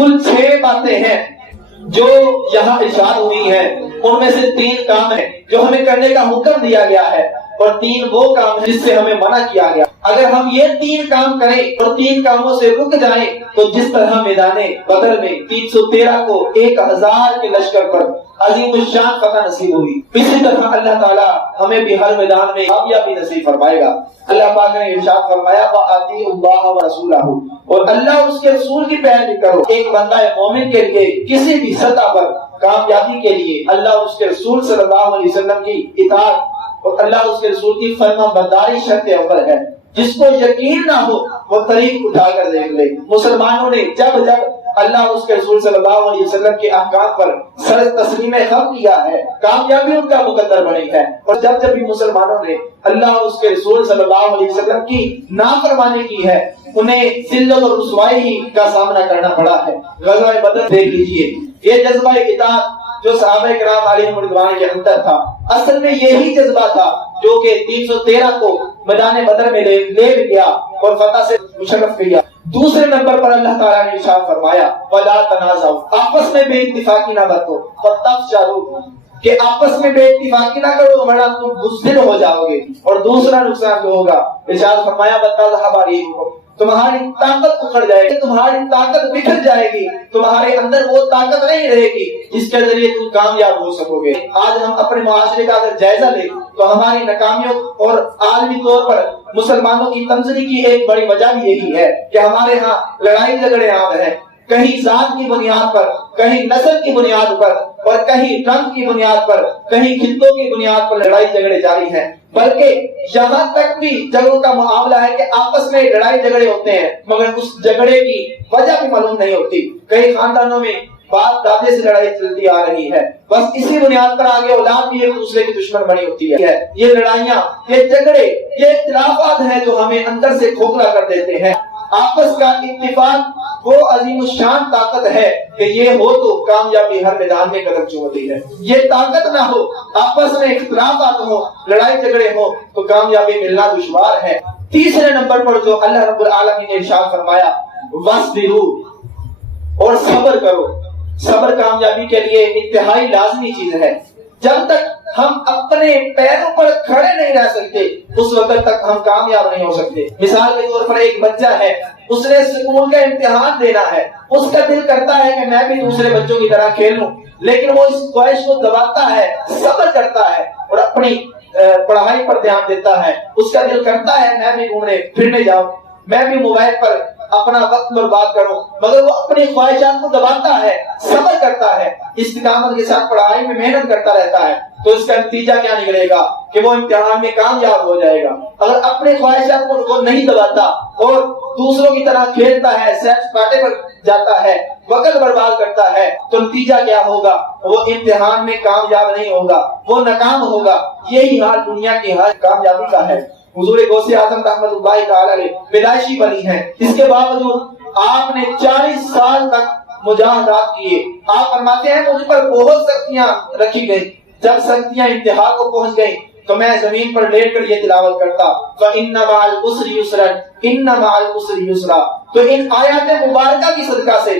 कुल 6 बातें हैं जो यहाँ इरशाद हुई हैं, उनमें से 3 काम है जो हमें करने का हुक्म दिया गया है और 3 वो काम है जिससे हमें मना किया गया। अगर हम ये 3 काम करें और 3 कामों से रुक जाएं तो जिस तरह मैदाने बदर में 313 को 1000 के लश्कर पर अजीम शान फतह नसीब हुई, इसी तरह अल्लाह ताला हमें भी हर मैदान में कामयाबी नसीब फरमाएगा। अल्लाह पाक ने इरशाद फरमाया वअतीउल्लाह व रसूलहू, और अल्लाह उसके रसूल की पैरवी करो। एक बंदा मोमिन के लिए किसी भी सतह पर कामयाबी के लिए अल्लाह उसके रसूल सल्लल्लाहु अलैहि वसल्लम की इताअत और अल्लाह उसके रसूल की फरमाबरदारी शर्त अव्वल है। जिसको यकीन ना हो वो तरीक उठाकर देख ले। मुसलमानों ने जब जब अल्लाह उसके रसूल सल्लल्लाहु अलैहि वसल्लम के अहकाम पर सर तस्लीम खम किया है, कामयाबी उनका मुकद्दर बनी है। और जब जब भी मुसलमानों ने अल्लाह उसके रसूल सल्लल्लाहु अलैहि वसल्लम की नाफरमानी की है, उन्हें जिल्लत और रुसवाई का सामना करना पड़ा है। ग़ज़वा बदर देख लीजिए, ये जज्बा इताअत जो सहाबा किराम अलैहिम रिज़वान के अंदर था, असल में यही जज्बा था जो कि 313 को मैदान बदर में ले गया और फतह से मुशर्रफ किया। दूसरे नंबर पर अल्लाह ताला ने इरशाद फरमाया वला तनाज़उ, आपस में बेइत्तिफाकी ना बरतो, फतफशलू, कि आपस में बेइत्तिफाकी ना करो वरना तुम बुज़दिल हो जाओगे। और दूसरा नुकसान जो होगा, इरशाद फरमाया बतज़हबारी, तुम्हारी ताकत उखड़ जाएगी, तुम्हारी ताकत बिखर जाएगी, तुम्हारे अंदर वो ताकत नहीं रहेगी जिसके जरिए तुम कामयाब हो सकोगे। आज हम अपने मुआशरे का अगर जायजा ले तो हमारी नाकामियों और आलमी तौर पर मुसलमानों की तमज़नी की एक बड़ी वजह भी यही है कि हमारे यहाँ लड़ाई झगड़े आम है, कहीं जात की बुनियाद पर, कहीं नस्ल की बुनियाद पर, और कहीं रंग की बुनियाद पर, कहीं खित्तों की बुनियाद पर लड़ाई झगड़े जारी हैं। बल्कि यहाँ तक भी झगड़ों का मामला है कि आपस में लड़ाई झगड़े होते हैं मगर उस झगड़े की वजह भी मालूम नहीं होती। कई खानदानों में बाप दादे से लड़ाई चलती आ रही है, बस इसी बुनियाद पर आगे औलाद भी एक दूसरे की दुश्मन बनी होती है। ये लड़ाइयाँ, ये झगड़े, ये इख्तिलाफात हैं जो हमें अंदर से खोखला कर देते हैं। आपस का इत्तिफाक वो अजीम शान ताकत है कि ये हो तो कामयाबी हर मैदान में कदम चूमती है। ये ताकत ना हो, आपस में इख्तिलाफात हो, लड़ाई झगड़े हो, तो कामयाबी मिलना दुश्वार है। तीसरे नंबर पर जो अल्लाह रब्बुल आलमीन ने इरशाद फरमाया वस्बिरू, और सब्र करो। सब्र कामयाबी के लिए इंतहाई लाजमी चीज है। जब तक हम अपने पैरों पर खड़े नहीं रह सकते उस वक्त तक हम कामयाब नहीं हो सकते। मिसाल के तौर पर एक बच्चा है, उसने स्कूल का इम्तिहान देना है, उसका दिल करता है कि मैं भी दूसरे बच्चों की तरह खेलूं, लेकिन वो इस ख्वाहिश को दबाता है, सब्र करता है और अपनी पढ़ाई पर ध्यान देता है। उसका दिल करता है मैं भी घूमने फिरने जाऊं, मैं भी मोबाइल पर अपना वक्त बर्बाद करूं, मगर वो अपनी ख्वाहिशात को दबाता है, सब्र करता है, इस्तिकामत के साथ पढ़ाई में मेहनत करता रहता है, तो इसका नतीजा क्या निकलेगा कि वो इम्तिहान में कामयाब हो जाएगा। अगर अपने ख्वाहिशात को वो नहीं दबाता और दूसरों की तरह खेलता है, सैर सपाटे पर जाता है, वक्त बर्बाद करता है, तो नतीजा क्या होगा? वो इम्तिहान में कामयाब नहीं होगा, वो नाकाम होगा। यही हाल दुनिया की हर कामयाबी का है। हुजूर गौसे आज़म रहमतुल्लाहि तआला अलैहि पैदाइशी बनी है, इसके बावजूद आपने 40 साल तक मुजाहदात किए। आप फरमाते हैं मुझ पर बहुत सख्तियां रखी गई, जब सख्तियां इंतहा को पहुंच गई तो मैं जमीन पर लेटकर ये तिलावत करता फइन्ना मअल उसरि युसरन इन्ना मअल उसरि युसरा। तो इन आयत मुबारका की सदका से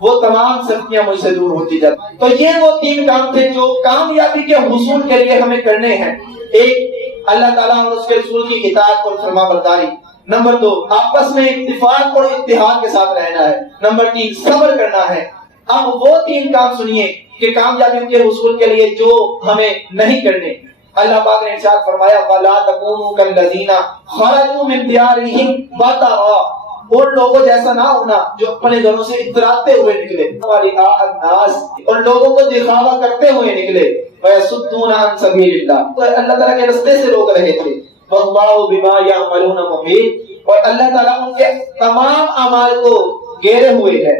वो तमाम सख्तियां मुझसे दूर होती जाती। तो ये वो 3 काम थे जो कामयाबी के हुसूल के लिए हमें करने हैं। एक, अल्लाह ताला और उसके रसूल की इताअत और फरमाबरदारी। नंबर 2, आपस में इत्तिफाक और इत्तिहाद के साथ रहना है। नंबर 3, सब्र करना है। अब वो 3 काम सुनिए कि कामयाबी के हुसूल के लिए जो हमें नहीं करने। अल्लाह पाक ने इरशाद फरमाया वला तकूनु कल्लज़ीना खरजू मिन दियारिहिम बतरा, उन लोगों जैसा ना होना जो अपने घरों से इतराते हुए निकले, और लोगों को दिखावा करते हुए निकले, वयसुद्दूना अन सबीलिल्लाह, अल्लाह ताला के रास्ते से रोक रहे थे। वल्लाहु बिमा यअमलूना मुहीत, और अल्लाह ताला उनके तमाम अमाल को घेरे हुए है।